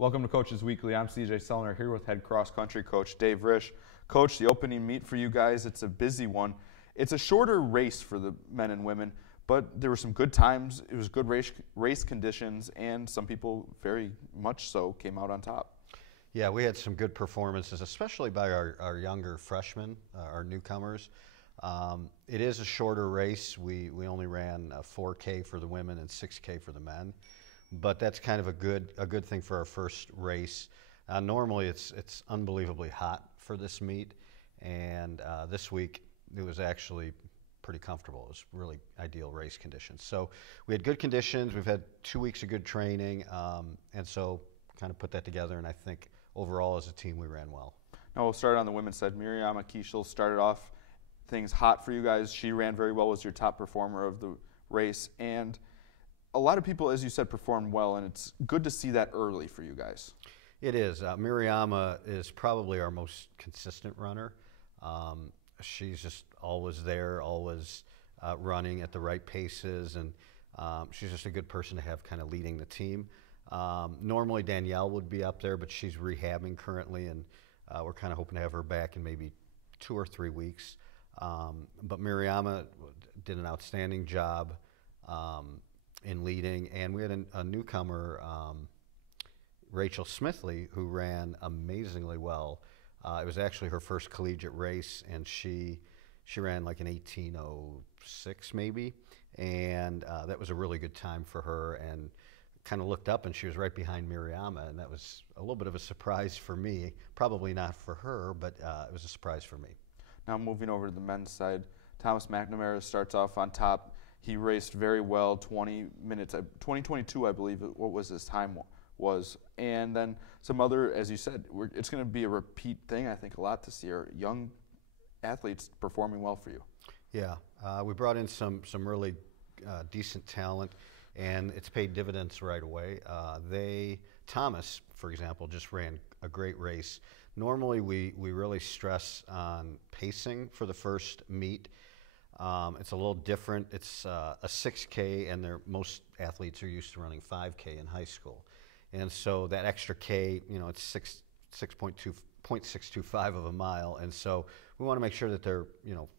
Welcome to Coach's Weekly. I'm CJ Sellner here with head cross country coach Dave Risch. Coach, the opening meet for you guys, it's a busy one. It's a shorter race for the men and women, but there were some good times. It was good race conditions, and some people very much so came out on top. Yeah, we had some good performances, especially by our younger freshmen, our newcomers. It is a shorter race. We only ran 4K for the women and 6K for the men, but that's kind of a good thing for our first race. Normally it's unbelievably hot for this meet, and this week it was actually pretty comfortable. It was really ideal race conditions. So we had good conditions. We've had 2 weeks of good training, and so kind of put that together, and I think overall as a team we ran well. Now we'll start on the women's side. Miriam Kishel started off things hot for you guys. She ran very well, was your top performer of the race, and a lot of people, as you said, performed well, and it's good to see that early for you guys. It is. Miriam is probably our most consistent runner. She's just always there, always running at the right paces, and she's just a good person to have kind of leading the team. Normally Danielle would be up there, but she's rehabbing currently, and we're kind of hoping to have her back in maybe 2 or 3 weeks. But Miriam did an outstanding job in leading, and we had a newcomer, Rachel Smithley, who ran amazingly well. It was actually her first collegiate race, and she ran like an 18:06 maybe, and that was a really good time for her. And kind of looked up, and she was right behind Miriam, and that was a little bit of a surprise for me. Probably not for her, but it was a surprise for me. Now moving over to the men's side, Thomas McNamara starts off on top. He raced very well, 20 minutes, 20:22, I believe what was his time was. And then some other, as you said, it's going to be a repeat thing, I think, a lot this year. Young athletes performing well for you. Yeah, we brought in some really decent talent, and it's paid dividends right away. Thomas, for example, just ran a great race. Normally we really stress on pacing for the first meet. It's a little different. It's a 6K, and most athletes are used to running 5K in high school. And so that extra K, it's 6.625 of a mile. And so we want to make sure that they're,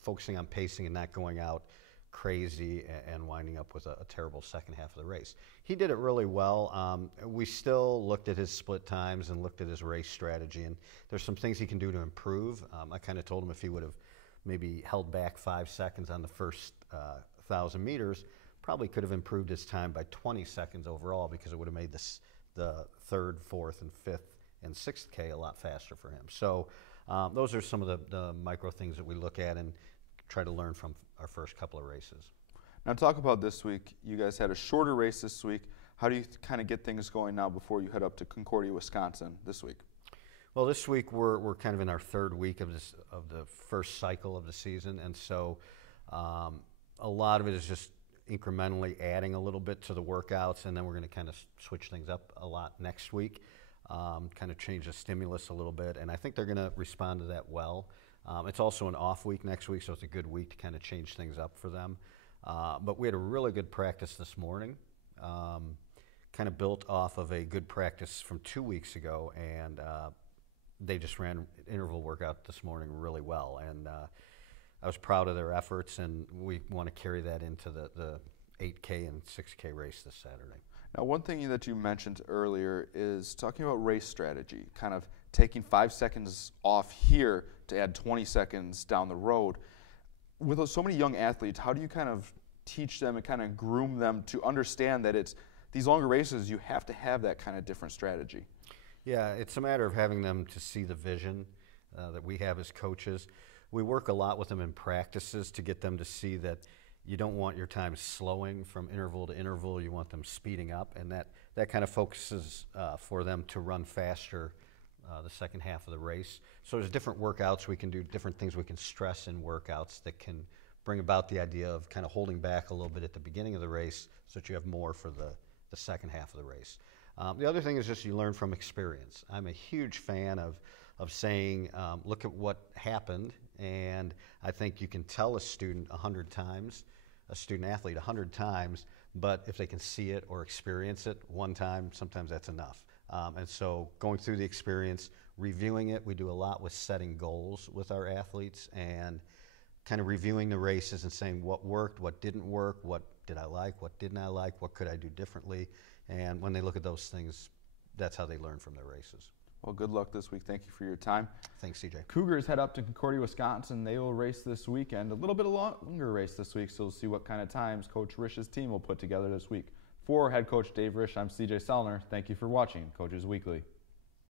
focusing on pacing and not going out crazy and winding up with a terrible second half of the race. He did it really well. We still looked at his split times and looked at his race strategy, and there's some things he can do to improve. I kind of told him if he would have maybe held back 5 seconds on the first 1,000 meters, probably could have improved his time by 20 seconds overall, because it would have made the third, fourth, and fifth and 6K a lot faster for him. So those are some of the micro things that we look at and try to learn from our first couple of races. Now talk about this week. You guys had a shorter race this week. How do you kind of get things going now before you head up to Concordia, Wisconsin this week? Well, this week we're kind of in our third week of the first cycle of the season, and so a lot of it is just incrementally adding a little bit to the workouts, and then we're going to kind of switch things up a lot next week, kind of change the stimulus a little bit, and I think they're going to respond to that well. It's also an off week next week, so it's a good week to kind of change things up for them. But we had a really good practice this morning, kind of built off of a good practice from 2 weeks ago, and they just ran interval workout this morning really well, and I was proud of their efforts, and we want to carry that into the 8K and 6K race this Saturday. Now, one thing that you mentioned earlier is talking about race strategy, kind of taking 5 seconds off here to add 20 seconds down the road. With so many young athletes, how do you kind of teach them and kind of groom them to understand that it's these longer races, you have to have that kind of different strategy? Yeah, it's a matter of having them to see the vision that we have as coaches. We work a lot with them in practices to get them to see that you don't want your time slowing from interval to interval. You want them speeding up, and that kind of focuses for them to run faster the second half of the race. So there's different workouts we can do, different things we can stress in workouts that can bring about the idea of kind of holding back a little bit at the beginning of the race so that you have more for the second half of the race. The other thing is just you learn from experience. I'm a huge fan of saying, look at what happened, and I think you can tell a student 100 times, a student athlete 100 times, but if they can see it or experience it one time, sometimes that's enough. And so going through the experience, reviewing it, we do a lot with setting goals with our athletes and kind of reviewing the races and saying what worked, what didn't work, what did I like, what didn't I like, what could I do differently. And when they look at those things, that's how they learn from their races. Well, good luck this week. Thank you for your time. Thanks, CJ. Cougars head up to Concordia, Wisconsin. They will race this weekend, a little bit longer race this week, so we'll see what kind of times Coach Risch's team will put together this week. For head coach Dave Risch, I'm CJ Sellner. Thank you for watching Coaches Weekly.